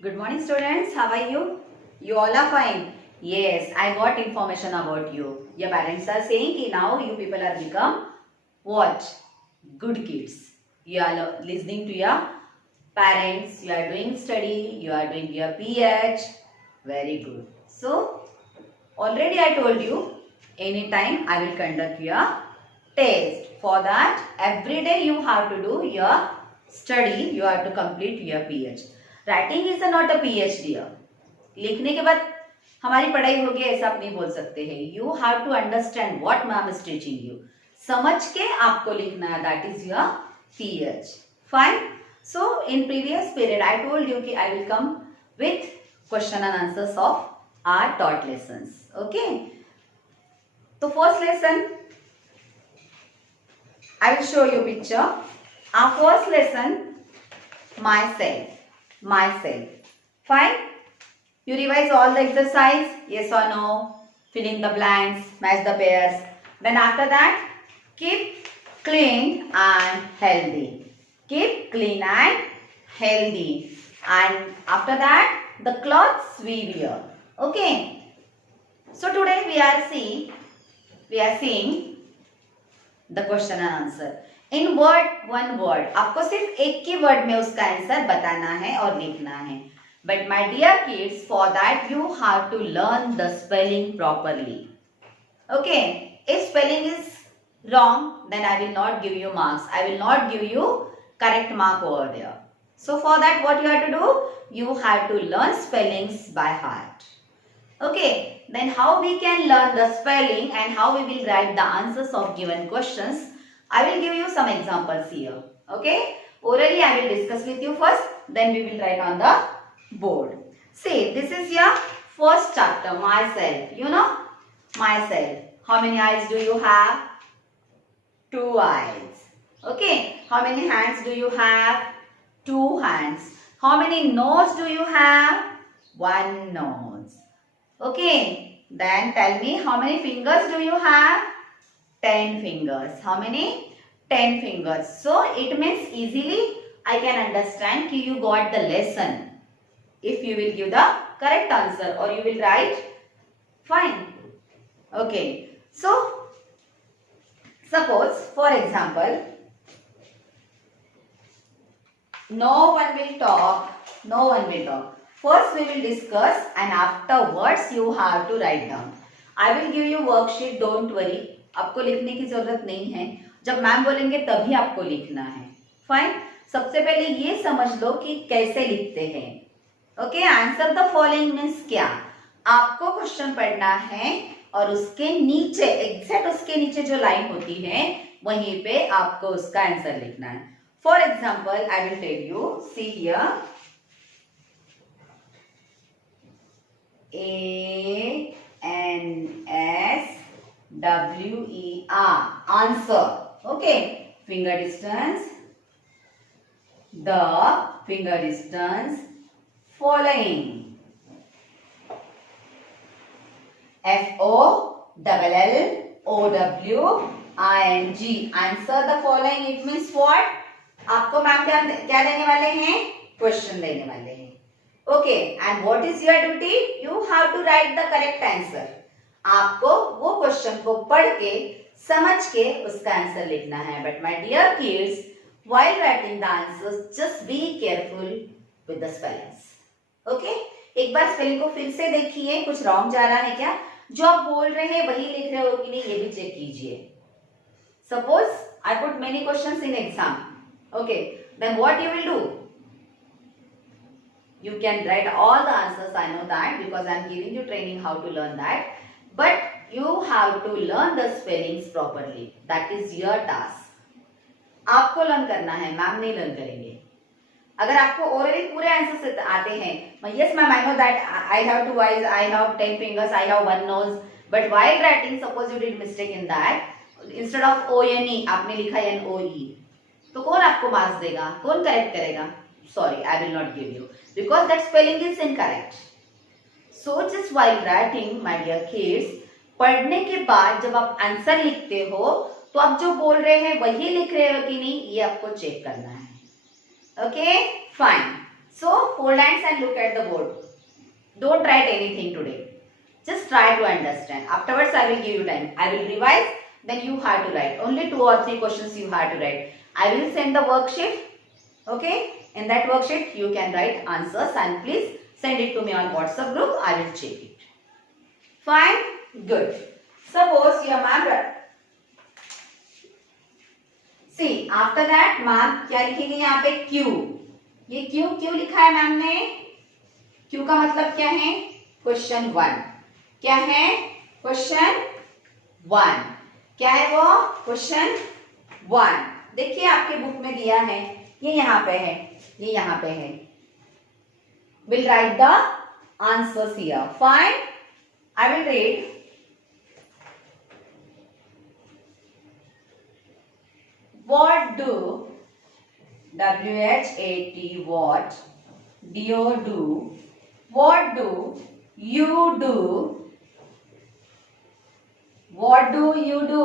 Good morning, students. How are you? You all are fine. Yes, I got information about you. Your parents are saying that now you people are become what? Good kids. You are listening to your parents. You are doing study. You are doing your PH. Very good. So already I told you. Anytime I will conduct your test. For that, every day you have to do your study. You have to complete your PH. Writing is not a PhD. लिखने के बाद हमारी पढ़ाई होगी ऐसा आप नहीं बोल सकते हैं। You have to understand what ma'am is teaching you. समझ के आपको लिखना है, that is your PH. Fine. So in previous period I told you कि I will come with question and answers of our taught lessons. Okay, तो first lesson I will show you picture. Our first lesson, myself. Fine. You revise all the exercise, yes or no, fill in the blanks, match the pairs. Then after that, keep clean and healthy. Keep clean and healthy. And after that, the clothes we wear. Okay. So today we are seeing the question and answer in word one word. आपको सिर्फ एक ही word में उसका answer बताना है और लिखना है। But my dear kids, for that you have to learn the spelling properly. Okay, if spelling is wrong then I will not give you marks. I will not give you correct mark over there. So for that what you have to do? You have to learn spellings by heart. Okay, then how we can learn the spelling and how we will write the answers of given questions? I will give you some examples here. Okay, orally I will discuss with you first, then we will write on the board. See, this is your first chapter, myself. You know, myself. How many eyes do you have? 2 eyes. Okay, how many hands do you have? 2 hands. How many nose do you have? 1 nose. Okay, then tell me how many fingers do you have? 10 fingers. How many? 10 fingers. So it means easily I can understand that you got the lesson if you will give the correct answer or you will write fine. Okay, so suppose for example no one will talk. First we will discuss and afterwards you have to write down. I will give you worksheet, don't worry. आपको लिखने की जरूरत नहीं है। जब ma'am बोलेंगे तभी आपको लिखना है। फाइन। सबसे पहले ये समझ लो कि कैसे लिखते हैं। Okay, answer the following means क्या? आपको क्वेश्चन पढ़ना है और उसके नीचे, एग्जैक्ट उसके नीचे जो लाइन होती है वहीं पे आपको उसका आंसर लिखना है। For example I will tell you, see here, ANSWER, answer. Okay, finger distance, the finger distance following. FOLLOWING, answer the following. It means what? आपको मैम क्या देने वाले हैं? क्वेश्चन देने वाले हैं। Okay, and what is your duty? You have to write the correct answer. आपको वो क्वेश्चन को पढ़ के समझ के उसका आंसर लिखना है। But my dear kids, while writing the answers just be careful with the spellings. Okay, एक बार स्पेलिंग को फिर से देखिए, कुछ रॉन्ग जा रहा है क्या? जो आप बोल रहे हैं वही लिख रहे हो कि नहीं, ये भी चेक कीजिए। Suppose I put many questions in exam, okay, then what you will do? You can write all the answers, I know that, because I am giving you training how to learn that. But you have to learn the spellings properly. That is your task. आपको learn करना है, ma'am नहीं learn करेंगे। अगर आपको already पूरे answers आते हैं, yes ma'am, I know that I have 2 eyes, I have 10 fingers, I have 1 nose, but while writing, suppose you did mistake in that, instead of ONE आपने लिखा NOE, तो कौन आपको मार्क्स देगा? कौन करेक्ट करेगा? Sorry, I will not give you because that spelling is incorrect. So just while writing, my dear kids, पढ़ने के बाद जब आप आंसर लिखते हो तो आप जो बोल रहे हैं वही लिख रहे हो कि नहीं, ये आपको चेक करना है। Okay, fine. So for fold hands and look at the board. Don't write anything today. Just try to understand. Afterwards, I will give you time. I will revise. Then you have to write. Only 2 or 3 questions you have to write. I will send the worksheet. Okay. In that worksheet, you can write answers and please send it to me on WhatsApp group. I will check it. Fine? Good. Suppose your ma'am. See, after that, ma'am क्या लिखेंगे यहाँ पे Q. ये Q क्यों लिखा है ma'am ने? Q का मतलब क्या है? क्वेश्चन 1. क्या है? क्वेश्चन 1. क्या है वो? क्वेश्चन 1. देखिए आपके बुक में दिया है. ये यहाँ पे है. ये यहाँ पे है. We'll write the answers here. Fine. I will read. What do WHAT what do what do you do? What do you do?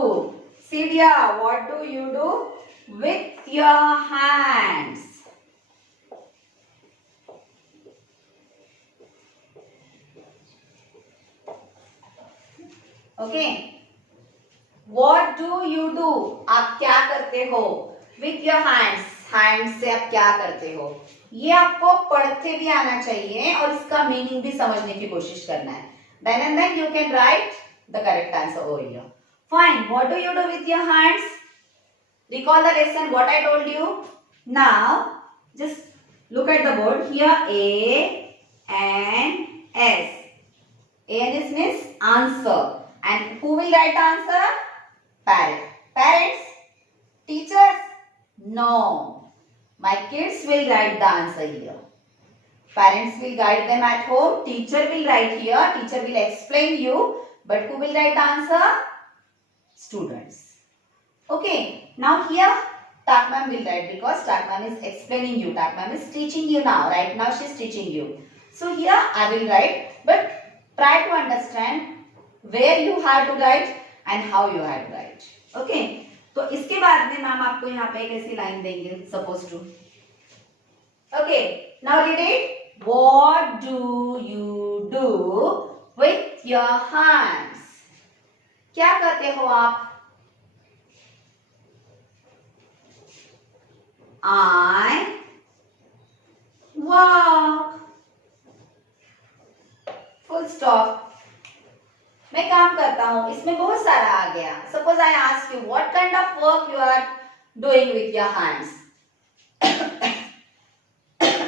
Sidya, what do you do with your hands? Okay. What do you do? आप क्या करते हो? With your hands. Hands से आप क्या करते हो? ये आपको पढ़ते भी आना चाहिए और इसका मीनिंग भी समझने की कोशिश करना है. Then and then you can write the correct answer over here. Fine. What do you do with your hands? Recall the lesson what I told you. Now just look at the board here. A and S. A and S means answer. And who will write the answer? Parent. Parents? Teachers? No. My kids will write the answer here. Parents will guide them at home. Teacher will write here. Teacher will explain you. But who will write the answer? Students. Okay. Now here Tak ma'am will write because Tak ma'am is explaining you. Tak ma'am is teaching you now. Right now she is teaching you. So here I will write. But try to understand where you have to write and how you have to write. Okay. तो इसके बाद में ma'am आपको यहाँ पे एक ऐसी line देंगे. Suppose to. Okay. Now read it. What do you do with your hands? क्या करते हो आप? I walk. Full stop. मैं काम करता हूँ. इसमें बहुत सारा आ गया. Suppose I ask you what kind of work you are doing with your hands.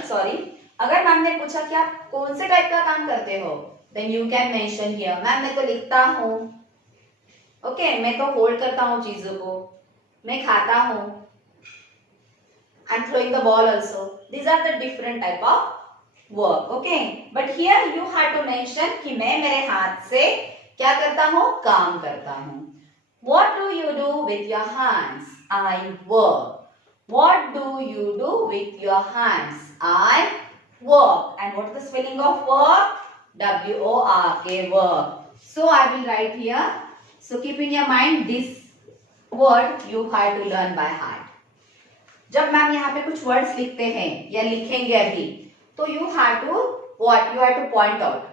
Sorry. अगर मैम ने पूछा कि आप कौन से टाइप का काम करते हो, then you can mention here. Ma'am मैं तो लिखता हूँ. Okay, मैं तो होल्ड करता हूँ चीजों को. मैं खाता हूँ. I'm throwing the ball also. These are the different type of work. Okay, but here you have to mention कि मैं मेरे हाथ से क्या करता हूँ? काम करता हूँ. What do you do with your hands? I work. What do you do with your hands? I work. And what is the spelling of work? W-O-R-K, work. So I will write here. So keep in your mind this word you have to learn by heart. जब ma'am यहाँ पे कुछ words लिखते हैं या लिखेंगे अभी, तो you have to what? You have to point out.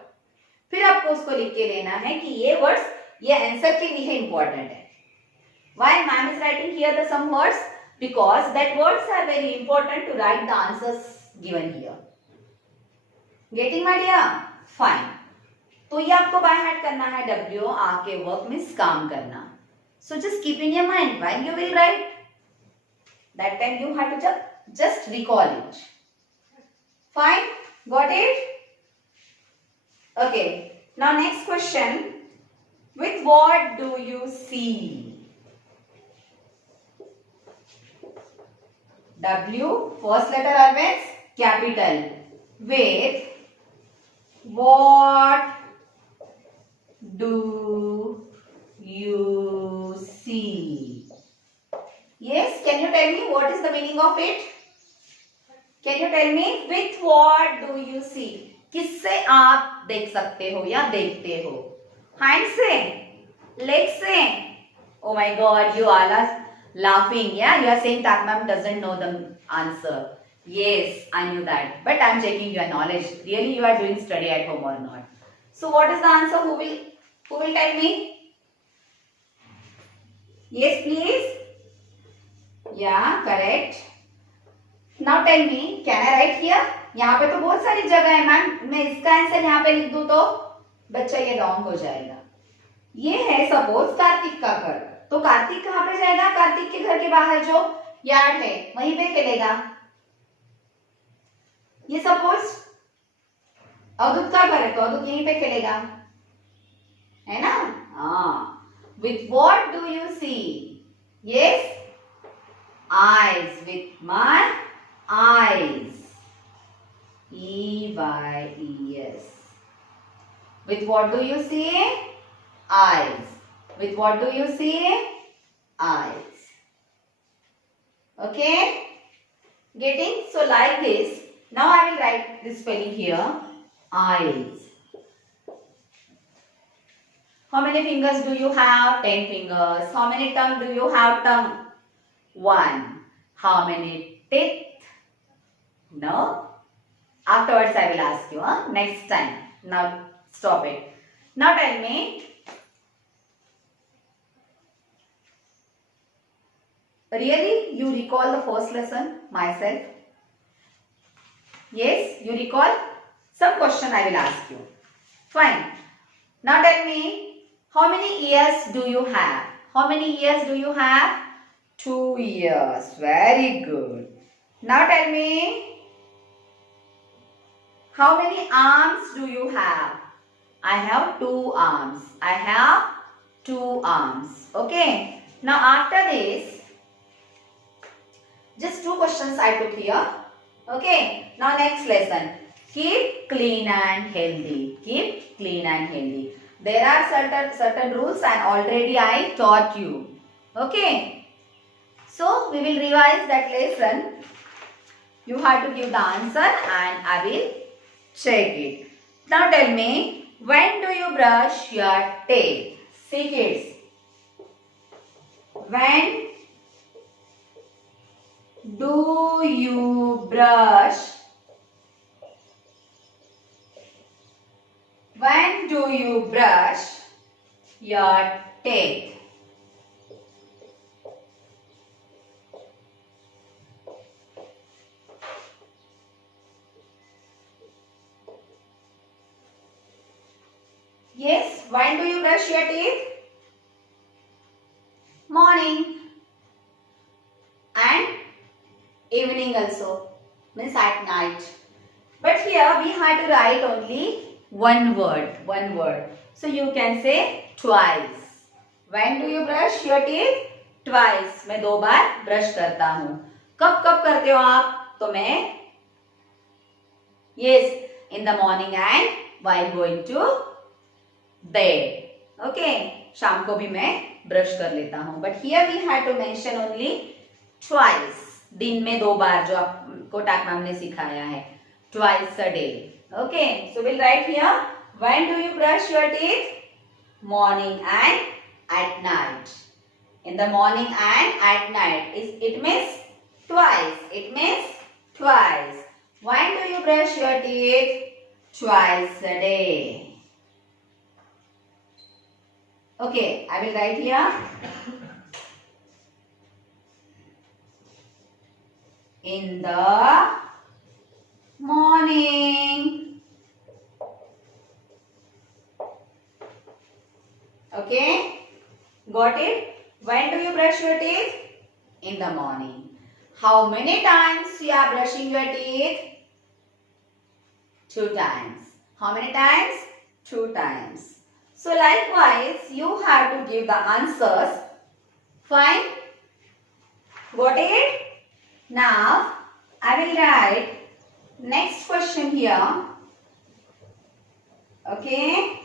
फिर आपको उसको लिख के लेना है कि ये वर्ड्स ये आंसर के लिए इंपॉर्टेंट है. Why ma'am is writing here the some words? Because that words are very important to write the answers given here. Getting my dear? Fine. तो ये आपको बाय हार्ट करना है. W-O-R-K, work means काम करना. So just keep in your mind while you will write. That time you have to just recall it. Fine? Got it? Okay. Now next question. With what do you see? W, first letter always capital. With what do you see? Yes, can you tell me what is the meaning of it? Can you tell me with what do you see? किससे आप देख सकते हो या देखते हो? Hand से? Leg से? Oh my God, you all are laughing. Yeah, you are saying Tak ma'am doesn't know the answer. Yes, I knew that. But I'm checking your knowledge. Really, you are doing study at home or not? So, what is the answer? Who will tell me? Yes, please. Yeah, correct. Now tell me, can I write here? यहाँ पे तो बहुत सारी जगह है ma'am. मैं इसका answer यहाँ पे लिख दूँ तो बच्चा ये रॉन्ग हो जाएगा. ये है सपोज कार्तिक का घर. तो कार्तिक कहाँ पे जाएगा? कार्तिक के घर के बाहर जो यार्ड है वहीं पे खेलेगा. ये सपोज अवधूत का घर है तो अवधूत यहीं पे खेलेगा, है ना? हाँ. With what do you see? Yes, eyes. With my eyes. EYES. With what do you see? Eyes. With what do you see? Eyes. Okay? Getting? So like this. Now I will write this spelling here. Eyes. How many fingers do you have? 10 fingers. How many tongue do you have? Tongue. 1. How many teeth? No. Afterwards I will ask you. Next time. Now stop it. Now tell me. Really? You recall the first lesson? Myself? Yes? You recall? Some question I will ask you. Fine. Now tell me. How many ears do you have? How many ears do you have? 2 ears. Very good. Now tell me. How many arms do you have? I have 2 arms. I have 2 arms. Okay. Now after this, just 2 questions I took here. Okay. Now next lesson. Keep clean and healthy. Keep clean and healthy. There are certain rules and already I taught you. Okay. So we will revise that lesson. You have to give the answer and I will check it. Now tell me, when do you brush your teeth? See kids. When do you brush? When do you brush your teeth? Yes, when do you brush your teeth? Morning and evening also, means at night. But here we have to write only one word. So you can say twice. When do you brush your teeth? Twice. मैं 2 बार brush करता हूँ. कब कब करते हो आप? तो मैं yes, in the morning and while going to bed. Okay. शाम को भी मैं ब्रश कर लेता हूँ. But here we had to mention only twice. दिन में 2 बार जो आपको टाक मैम ने सिखाया है. Twice a day. Okay. So we'll write here. When do you brush your teeth? Morning and at night. In the morning and at night. It means twice. It means twice. When do you brush your teeth? Twice a day. Okay, I will write here. In the morning. Okay, got it? When do you brush your teeth? In the morning. How many times you are brushing your teeth? 2 times. How many times? 2 times. So likewise, you have to give the answers. Fine? Got it? Now, I will write next question here. Okay?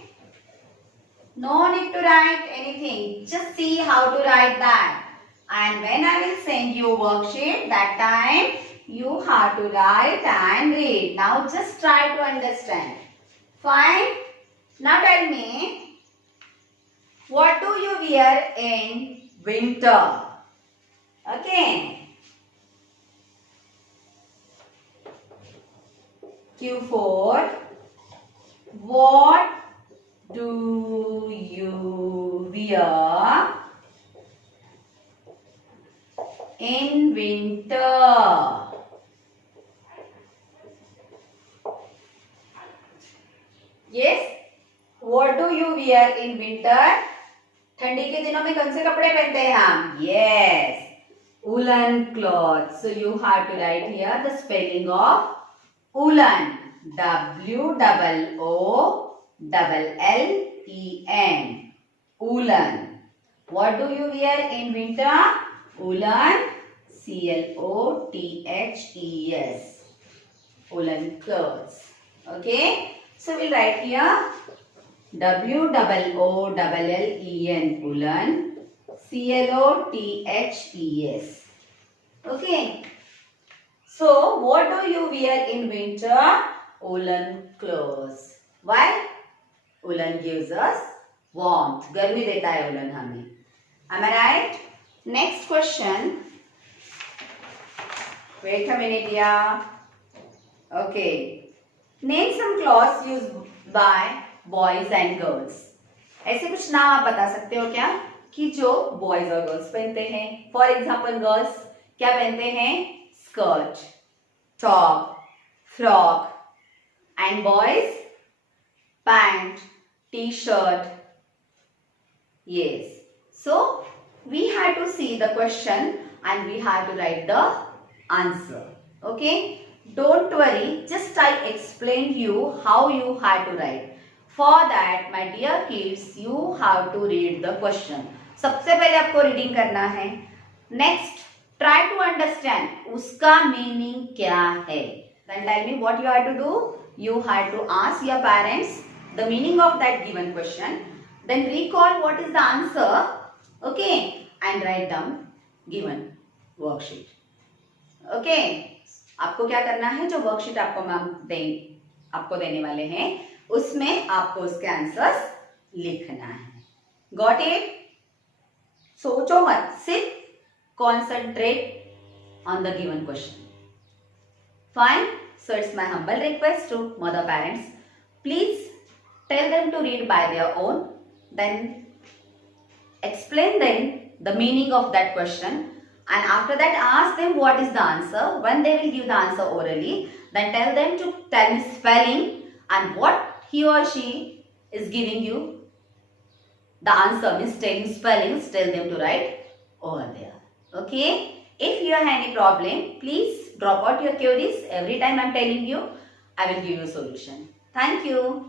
No need to write anything. Just see how to write that. And when I will send you worksheet, that time you have to write and read. Now just try to understand. Fine? Now tell me. What do you wear in winter? Okay. Q for what do you wear in winter? Yes, what do you wear in winter? ठंडी के दिनों में कौन से कपड़े पहनते हैं हम? Yes, woolen clothes. So you have to write here the spelling of woolen. WOOLLEN. Woolen. What do you wear in winter? Woolen. CLOTHES. Woolen clothes. Okay. So we'll write here WOOLLEN. Woolen. CLOTHES. Okay. So what do you wear in winter? Woolen clothes. Why? Woolen gives us warmth. गर्मी देता है woolen हमें. Am I right? Next question. Wait a minute, yeah. Okay. Name some clothes used by boys and girls. ऐसे कुछ नाम आप बता सकते हो क्या कि जो boys और girls पहनते हैं? For example, girls क्या पहनते हैं? Skirt, top, frock, and boys pant, t-shirt. Yes. So we had to see the question and we had to write the answer. Okay. Don't worry. Just I explained you how you had to write. For that, my dear kids, you have to read the question. सबसे पहले आपको reading करना है. Next, try to understand उसका meaning क्या है. Then tell me what you have to do. You have to ask your parents the meaning of that given question. Then recall what is the answer. Okay, and write down given worksheet. Okay. आपको क्या करना है, जो worksheet आपको ma'am आपको देने वाले हैं उसमें आपको उसके आंसर्स लिखना है. Got it? सोचो मत, सिर्फ concentrate on the given question. Fine. So it's my humble request to mother parents, please tell them to read by their own, then explain them the meaning of that question, and after that ask them what is the answer. When they will give the answer orally, then tell them to tell me spelling and what he or she is giving you the answer means telling spellings, tell them to write over there. Okay. If you have any problem, please drop out your queries. Every time I am telling you, I will give you a solution. Thank you.